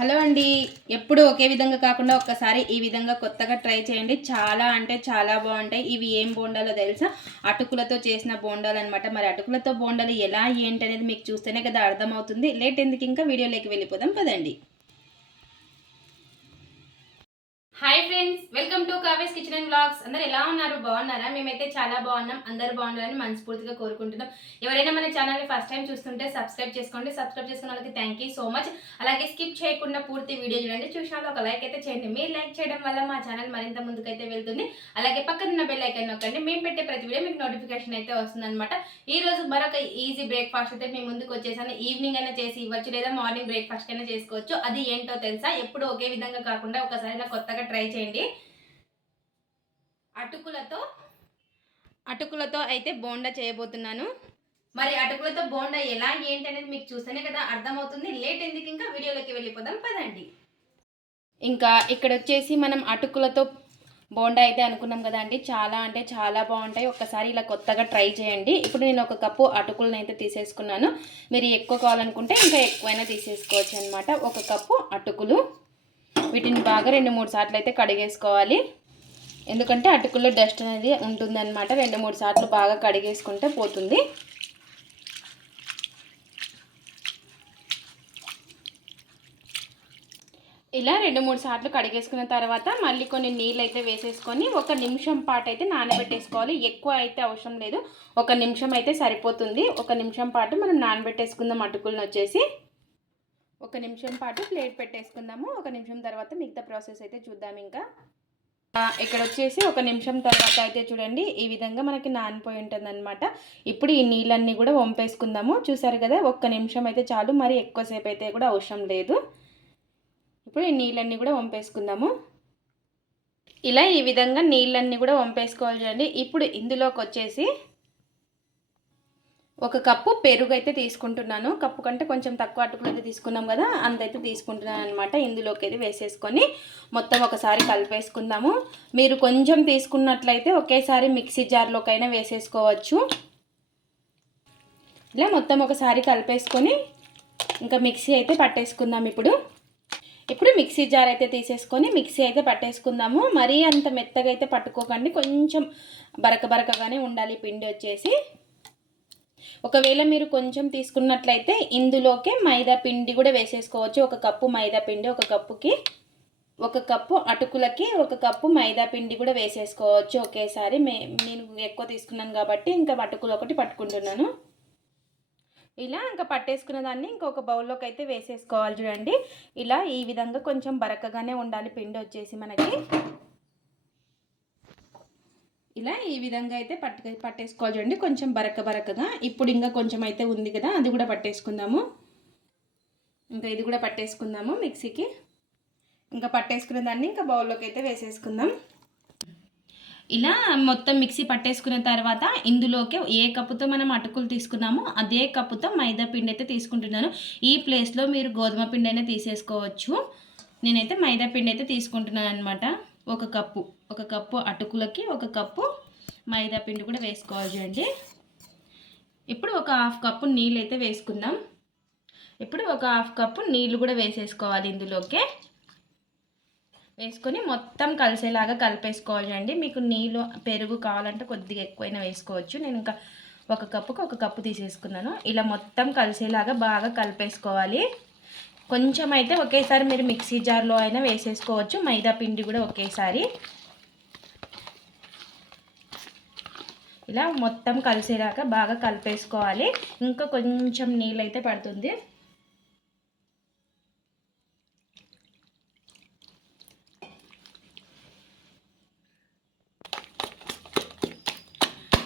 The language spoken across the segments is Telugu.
హలో అండి. ఎప్పుడు ఒకే విధంగా కాకుండా ఒక్కసారి ఈ విధంగా కొత్తగా ట్రై చేయండి. చాలా అంటే చాలా బాగుంటాయి. ఇవి ఏం బోండాలో తెలుసా? అటుకులతో చేసిన బోండాలు అనమాట మరి అటుకులతో బోండాలు ఎలా ఏంటి అనేది మీకు చూస్తేనే కదా అర్థమవుతుంది. లేట్ ఎందుకు? ఇంకా వీడియోలోకి వెళ్ళిపోదాం. పదండి. హాయ్ ఫ్రెండ్స్ వెల్కమ్ టు కావేస్ కిచెన్ అండ్ బ్లాగ్స్ అందరు ఎలా ఉన్నారు? బాగున్నారా? మేమైతే చాలా బాగున్నాం. అందరు బాగున్నారని మనస్ఫూర్తిగా కోరుకుంటున్నాం. ఎవరైనా మన ఛానల్ని ఫస్ట్ టైం చూస్తుంటే సబ్స్క్రైబ్ చేసుకోండి. సబ్స్క్రైబ్ చేసుకున్న వాళ్ళకి థ్యాంక్ యూ సో మచ్ అలాగే స్కిప్ చేయకుండా పూర్తి వీడియో చూడండి. చూసిన ఒక లైక్ అయితే చేయండి. మీరు లైక్ చేయడం వల్ల మా ఛానల్ మరింత ముందుకైతే వెళ్తుంది. అలాగే పక్కనున్న బెల్ ఐకన్ నొక్కండి. మేము పెట్టే ప్రతి వీడియో మీకు నోటిఫికేషన్ అయితే వస్తుందన్నమాట. ఈ రోజు మరొక ఈజీ బ్రేక్ఫాస్ట్ అయితే మీ ముందుకు వచ్చేసాను. ఈవినింగ్ అయినా చేసి ఇవ్వచ్చు లేదా మార్నింగ్ బ్రేక్ఫాస్ట్ అయినా చేసుకోవచ్చు. అది ఏంటో తెలుసా? ఎప్పుడు ఒకే విధంగా కాకుండా ఒకసారి కొత్తగా ట్రై చేయండి. అటుకులతో అటుకులతో అయితే బోండా చేయబోతున్నాను. మరి అటుకులతో బోండా ఎలా ఏంటి అనేది మీకు చూస్తేనే కదా అర్థమవుతుంది. లేట్ ఎందుకు? ఇంకా వీడియోలోకి వెళ్ళిపోదాం. పదండి. ఇంకా ఇక్కడ వచ్చేసి మనం అటుకులతో బోండా అయితే అనుకున్నాం కదా అండి. చాలా అంటే చాలా బాగుంటాయి. ఒక్కసారి ఇలా కొత్తగా ట్రై చేయండి. ఇప్పుడు నేను ఒక కప్పు అటుకులను అయితే తీసేసుకున్నాను. మీరు ఎక్కువ కావాలనుకుంటే ఇంకా ఎక్కువైనా తీసేసుకోవచ్చు అనమాట ఒక కప్పు అటుకులు. వీటిని బాగా రెండు మూడు సార్లు అయితే కడిగేసుకోవాలి. ఎందుకంటే అటుకుల్లో డస్ట్ అనేది ఉంటుందన్నమాట. రెండు మూడు సార్లు బాగా కడిగేసుకుంటే పోతుంది. ఇలా రెండు మూడు సార్లు కడిగేసుకున్న తర్వాత మళ్ళీ కొన్ని నీళ్ళు అయితే వేసేసుకొని ఒక నిమిషం పాటు అయితే నానబెట్టేసుకోవాలి. ఎక్కువ అయితే అవసరం లేదు. ఒక నిమిషం అయితే సరిపోతుంది. ఒక నిమిషం పాటు మనం నానబెట్టేసుకుందాం అటుకులను వచ్చేసి. ఒక నిమిషం పాటు ప్లేట్ పెట్టేసుకుందాము. ఒక నిమిషం తర్వాత మిగతా ప్రాసెస్ అయితే చూద్దాం ఇంకా. ఇక్కడ వచ్చేసి ఒక నిమిషం తర్వాత అయితే చూడండి ఈ విధంగా మనకి నానిపోయి ఉంటుందన్నమాట. ఇప్పుడు ఈ నీళ్ళన్నీ కూడా వంపేసుకుందాము. చూసారు కదా ఒక్క నిమిషం అయితే చాలు మరి ఎక్కువసేపు అయితే కూడా అవసరం లేదు. ఇప్పుడు ఈ నీళ్ళన్నీ కూడా వంపేసుకుందాము. ఇలా ఈ విధంగా నీళ్ళన్నీ కూడా వంపేసుకోవాలి చూడండి. ఇప్పుడు ఇందులోకి వచ్చేసి ఒక కప్పు పెరుగు అయితే తీసుకుంటున్నాను. కప్పు కంటే కొంచెం తక్కువ అటుకులు అయితే తీసుకున్నాం కదా అందైతే తీసుకుంటున్నాను అనమాట ఇందులోకి అయితే వేసేసుకొని మొత్తం ఒకసారి కలిపేసుకుందాము. మీరు కొంచెం తీసుకున్నట్లయితే ఒకేసారి మిక్సీ జార్లోకైనా వేసేసుకోవచ్చు. ఇలా మొత్తం ఒకసారి కలిపేసుకొని ఇంకా మిక్సీ అయితే పట్టేసుకుందాం ఇప్పుడు. ఇప్పుడు మిక్సీ జార్ అయితే తీసేసుకొని మిక్సీ అయితే పట్టేసుకుందాము. మరీ అంత మెత్తగా అయితే పట్టుకోకండి. కొంచెం బరక బరకగానే ఉండాలి పిండి వచ్చేసి. ఒకవేళ మీరు కొంచెం తీసుకున్నట్లయితే ఇందులోకే మైదా పిండి కూడా వేసేసుకోవచ్చు. ఒక కప్పు మైదా పిండి ఒక కప్పుకి ఒక కప్పు అటుకులకి ఒక కప్పు మైదా పిండి కూడా వేసేసుకోవచ్చు. ఒకేసారి మే నేను ఎక్కువ తీసుకున్నాను కాబట్టి ఇంకా అటుకులు ఒకటి పట్టుకుంటున్నాను. ఇలా ఇంకా పట్టేసుకున్న దాన్ని ఇంకొక బౌల్లోకి అయితే వేసేసుకోవాలి చూడండి. ఇలా ఈ విధంగా కొంచెం బరకగానే ఉండాలి. పిండి వచ్చేసి మనకి. ఇలా ఈ విధంగా అయితే పట్టు పట్టేసుకోవాలి చూడండి కొంచెం బరక బరకగా. ఇప్పుడు ఇంకా కొంచెం అయితే ఉంది కదా అది కూడా పట్టేసుకుందాము. ఇంకా ఇది కూడా పట్టేసుకుందాము మిక్సీకి. ఇంకా పట్టేసుకున్న దాన్ని ఇంకా బౌల్లోకి అయితే వేసేసుకుందాం. ఇలా మొత్తం మిక్సీ పట్టేసుకున్న తర్వాత ఇందులోకి ఏ కప్పుతో మనం అటుకులు తీసుకున్నామో అదే కప్పుతో మైదా పిండి అయితే తీసుకుంటున్నాను. ఈ ప్లేస్లో మీరు గోధుమ పిండి అయినా తీసేసుకోవచ్చు. నేనైతే మైదా పిండి అయితే తీసుకుంటున్నాను అనమాట ఒక కప్పు ఒక కప్పు అటుకులకి ఒక కప్పు మైదా పిండి కూడా వేసుకోవాలి చూడండి. ఇప్పుడు ఒక హాఫ్ కప్పు నీళ్ళు అయితే వేసుకుందాం. ఇప్పుడు ఒక హాఫ్ కప్పు నీళ్ళు కూడా వేసేసుకోవాలి ఇందులోకి. వేసుకొని మొత్తం కలిసేలాగా కలిపేసుకోవాలి అండి మీకు నీళ్ళు పెరుగు కావాలంటే కొద్దిగా ఎక్కువైనా వేసుకోవచ్చు. నేను ఇంకా ఒక కప్పుకి ఒక కప్పు తీసేసుకున్నాను. ఇలా మొత్తం కలిసేలాగా బాగా కలిపేసుకోవాలి. కొంచెం అయితే ఒకేసారి మీరు మిక్సీ జార్లో అయినా వేసేసుకోవచ్చు. మైదా పిండి కూడా ఒకేసారి. ఇలా మొత్తం కలిసేలాగా బాగా కలిపేసుకోవాలి. ఇంకా కొంచెం నీళ్ళు అయితే పడుతుంది.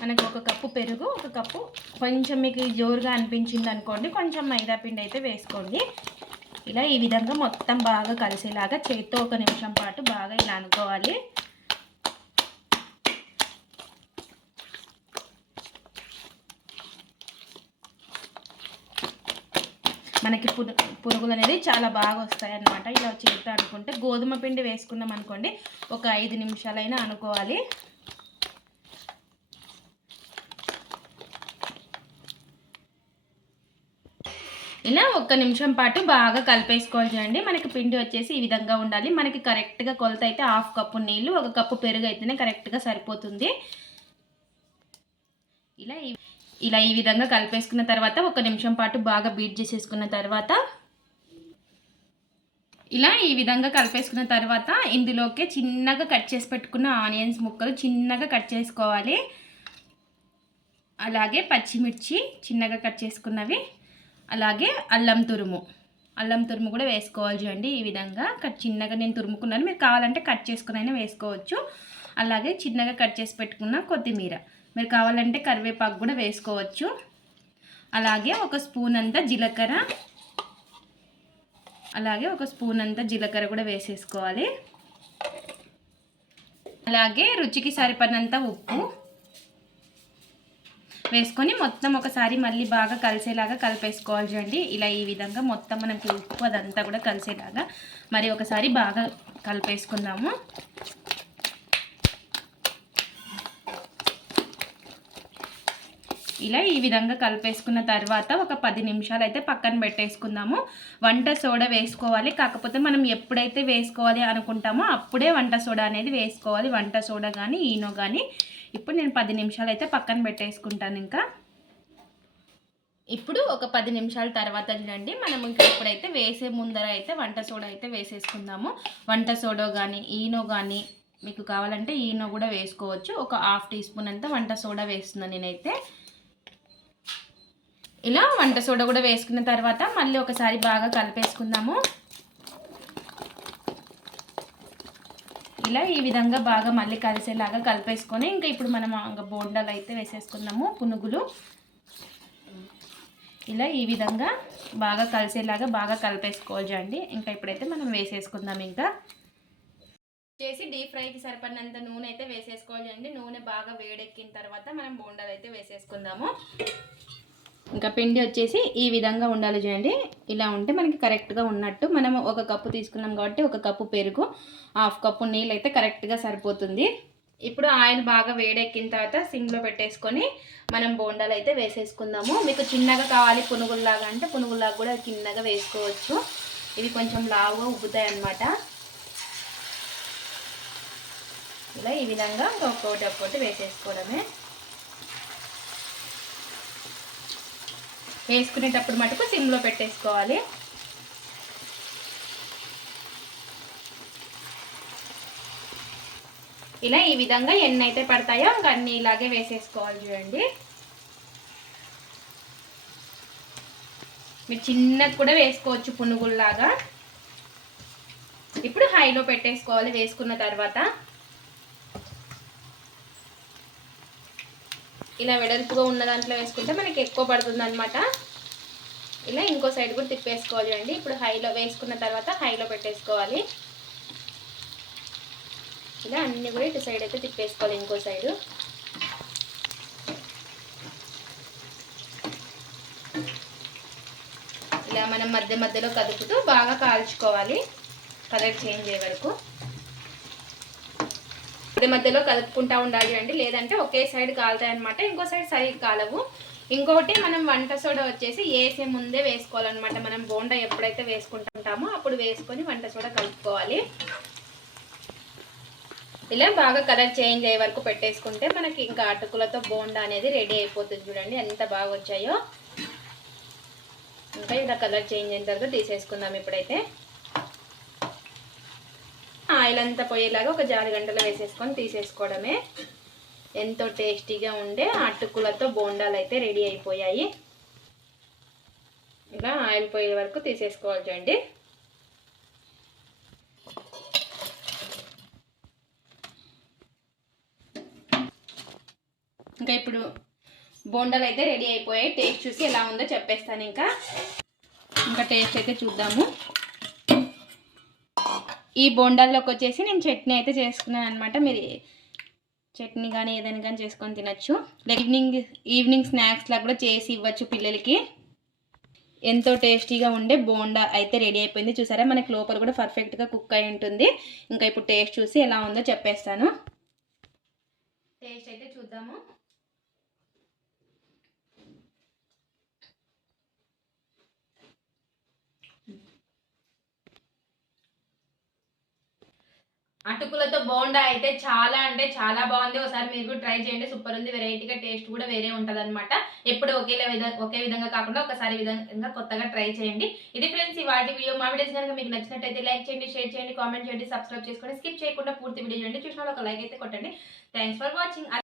మనకు ఒక కప్పు పెరుగు ఒక కప్పు కొంచెం మీకు జోరుగా అనిపించింది అనుకోండి కొంచెం మైదా పిండి అయితే వేసుకోండి. ఇలా ఈ విధంగా మొత్తం బాగా కలిసేలాగా చేతితో ఒక నిమిషం పాటు బాగా ఇలా అనుకోవాలి. మనకి పురుగులు అనేది చాలా బాగా వస్తాయి అన్నమాట ఇలా చేతితో అనుకుంటే గోధుమ పిండి వేసుకున్నాం అనుకోండి ఒక ఐదు నిమిషాలైనా అనుకోవాలి. ఇలా ఒక్క నిమిషం పాటు బాగా కలిపేసుకోవాలి చూడండి. మనకి పిండి వచ్చేసి ఈ విధంగా ఉండాలి. మనకి కరెక్ట్గా కొలత అయితే హాఫ్ కప్పు నీళ్ళు ఒక కప్పు పెరుగు అయితేనే కరెక్ట్గా సరిపోతుంది. ఇలా ఇలా ఈ విధంగా కలిపేసుకున్న తర్వాత ఒక నిమిషం పాటు బాగా బీట్ చేసేసుకున్న తర్వాత ఇలా ఈ విధంగా కలిపేసుకున్న తర్వాత ఇందులోకి చిన్నగా కట్ చేసి పెట్టుకున్న ఆనియన్స్ ముక్కలు చిన్నగా కట్ చేసుకోవాలి. అలాగే పచ్చిమిర్చి చిన్నగా కట్ చేసుకున్నవి. అలాగే అల్లం తురుము. అల్లం తురుము కూడా వేసుకోవాలి చూడండి ఈ విధంగా. కట్ చిన్నగా నేను తురుముకున్నాను. మీరు కావాలంటే కట్ చేసుకుని అయినా వేసుకోవచ్చు. అలాగే చిన్నగా కట్ చేసి పెట్టుకున్న కొత్తిమీర. మీరు కావాలంటే కరివేపాకు కూడా వేసుకోవచ్చు. అలాగే ఒక స్పూన్ అంతా జీలకర్ర. అలాగే ఒక స్పూన్ అంతా జీలకర్ర కూడా వేసేసుకోవాలి. అలాగే రుచికి సరిపడినంత ఉప్పు. వేసుకొని మొత్తం ఒకసారి మళ్ళీ బాగా కలిసేలాగా కలిపేసుకోవాలి చూడండి. ఇలా ఈ విధంగా మొత్తం మనకి ఉప్పు అదంతా కూడా కలిసేలాగా మరి ఒకసారి బాగా కలిపేసుకుందాము. ఇలా ఈ విధంగా కలిపేసుకున్న తర్వాత ఒక పది నిమిషాలు అయితే పక్కన పెట్టేసుకుందాము. వంట సోడా వేసుకోవాలి. కాకపోతే మనం ఎప్పుడైతే వేసుకోవాలి అనుకుంటామో అప్పుడే వంట సోడా అనేది వేసుకోవాలి. వంట సోడా కానీ ఈనో కానీ ఇప్పుడు నేను పది నిమిషాలు అయితే పక్కన పెట్టేసుకుంటాను ఇంకా. ఇప్పుడు ఒక పది నిమిషాల తర్వాత చూడండి మనం ఇంకా ఇప్పుడైతే వేసే ముందర అయితే వంట సోడా అయితే వేసేసుకుందాము. వంట సోడా కానీ ఈనో కానీ మీకు కావాలంటే ఈనో కూడా వేసుకోవచ్చు. ఒక హాఫ్ టీ స్పూన్ అంతా వంట సోడా వేస్తున్నాను నేనైతే. ఇలా వంట సోడా కూడా వేసుకున్న తర్వాత మళ్ళీ ఒకసారి బాగా కలిపేసుకుందాము. ఇలా ఈ విధంగా బాగా మళ్ళీ కలిసేలాగా కలిపేసుకొని ఇంకా ఇప్పుడు మనం ఇంకా బోండాలు అయితే వేసేసుకున్నాము పునుగులు. ఇలా ఈ విధంగా బాగా కలిసేలాగా బాగా కలిపేసుకోవాలి చూడండి ఇంకా ఇప్పుడైతే మనం వేసేసుకుందాం ఇంకా. చేసి డీప్ ఫ్రైకి సరిపడినంత నూనె అయితే వేసేసుకోవాలి అండి నూనె బాగా వేడెక్కిన తర్వాత మనం బోండాలు అయితే వేసేసుకుందాము. ఇంకా పిండి వచ్చేసి ఈ విధంగా ఉండాలి చూడండి. ఇలా ఉంటే మనకి కరెక్ట్గా ఉన్నట్టు మనం ఒక కప్పు తీసుకున్నాం కాబట్టి ఒక కప్పు పెరుగు హాఫ్ కప్పు నీళ్ళు అయితే కరెక్ట్గా సరిపోతుంది. ఇప్పుడు ఆయిల్ బాగా వేడెక్కిన తర్వాత సింగ్లో పెట్టేసుకొని మనం బోండాలు అయితే వేసేసుకుందాము. మీకు చిన్నగా కావాలి పునుగుల్లాగా అంటే పునుగుల్లాగా కూడా చిన్నగా వేసుకోవచ్చు. ఇవి కొంచెం లావుగా ఉబ్బుతాయి అన్నమాట. ఇలా ఈ విధంగా ఒక్కొక్కటి ఒక్కొక్కటి వేసేసుకోవడమే. వేసుకునేటప్పుడు మటుకు సిమ్లో పెట్టేసుకోవాలి. ఇలా ఈ విధంగా ఎన్ని అయితే పడతాయో ఇంకా అన్ని ఇలాగే వేసేసుకోవాలి చూడండి. మీరు చిన్నది కూడా వేసుకోవచ్చు పునుగుల్లాగా. ఇప్పుడు హైలో పెట్టేసుకోవాలి వేసుకున్న తర్వాత. ఇలా వెడల్పుగా ఉన్న దాంట్లో వేసుకుంటే మనకి ఎక్కువ పడుతుంది అనమాట ఇలా ఇంకో సైడ్ కూడా తిప్పేసుకోవాలి అండి. ఇప్పుడు హైలో వేసుకున్న తర్వాత హైలో పెట్టేసుకోవాలి. ఇలా అన్నీ కూడా ఇటు సైడ్ అయితే తిప్పేసుకోవాలి ఇంకో సైడు ఇలా మనం మధ్య మధ్యలో కదుపుతూ బాగా కాల్చుకోవాలి. కలర్ చేంజ్ అయ్యే వరకు. మధ్య మధ్యలో కలుపుకుంటా ఉండాలి అండి. లేదంటే ఒకే సైడ్ కాలుతాయి అనమాట ఇంకో సైడ్ సరిగ్గా కాలవు. ఇంకొకటి మనం వంట సోడా వచ్చేసి వేసే ముందే వేసుకోవాలన్నమాట. మనం బోండా ఎప్పుడైతే వేసుకుంటుంటామో అప్పుడు వేసుకొని వంట సోడా కలుపుకోవాలి. ఇలా బాగా కలర్ చేంజ్ అయ్యే వరకు పెట్టేసుకుంటే మనకి ఇంకా అటుకులతో బోండా అనేది రెడీ అయిపోతుంది చూడండి. ఎంత బాగా వచ్చాయో. ఇంకా ఇలా కలర్ చేంజ్ అయిన తర్వాత తీసేసుకుందాం ఇప్పుడైతే. ఆయిల్ అంతా పోయేలాగా ఒక జారు గంటలో వేసేసుకొని తీసేసుకోవడమే. ఎంతో టేస్టీగా ఉండే అటుకులతో బోండాలు అయితే రెడీ అయిపోయాయి. ఇలా ఆయిల్ పోయే వరకు తీసేసుకోవాలి చూడండి. ఇంకా ఇప్పుడు బోండాలు అయితే రెడీ అయిపోయాయి. టేస్ట్ చూసి ఎలా ఉందో చెప్పేస్తాను ఇంకా. ఇంకా టేస్ట్ అయితే చూద్దాము. ఈ బోండాల్లోకి వచ్చేసి నేను చట్నీ అయితే చేసుకున్నాను అనమాట మీరు చట్నీ కానీ ఏదైనా కానీ చేసుకొని తినచ్చు. ఈవినింగ్ ఈవినింగ్ స్నాక్స్లా కూడా చేసి ఇవ్వచ్చు పిల్లలకి. ఎంతో టేస్టీగా ఉండే బోండా అయితే రెడీ అయిపోయింది. చూసారా? మనకి లోపల కూడా పర్ఫెక్ట్గా కుక్ అయి ఉంటుంది. ఇంకా ఇప్పుడు టేస్ట్ చూసి ఎలా ఉందో చెప్పేస్తాను. టేస్ట్ అయితే చూద్దాము. అటుకులతో బోండా అయితే చాలా అంటే చాలా బాగుంది. ఒకసారి మీరు కూడా ట్రై చేయండి. సూపర్ ఉంది. వెరైటీగా టేస్ట్ కూడా వేరే ఉంటుంది అనమాట ఎప్పుడు ఒకేలా విధంగా ఒకే విధంగా కాకుండా ఒకసారి విధంగా కొత్తగా ట్రై చేయండి. ఇది ఫ్రెండ్స్ ఈ వాటి వీడియో మా వీడియోస్ కనుక మీకు నచ్చినట్టయితే లైక్ చేయండి షేర్ చేయండి కామెంట్ చేయండి సబ్స్క్రైబ్ చేసుకోండి. స్కిప్ చేయకుండా పూర్తి వీడియో చేయండి చూసిన ఒక లైక్ అయితే కొట్టండి. Thanks for watching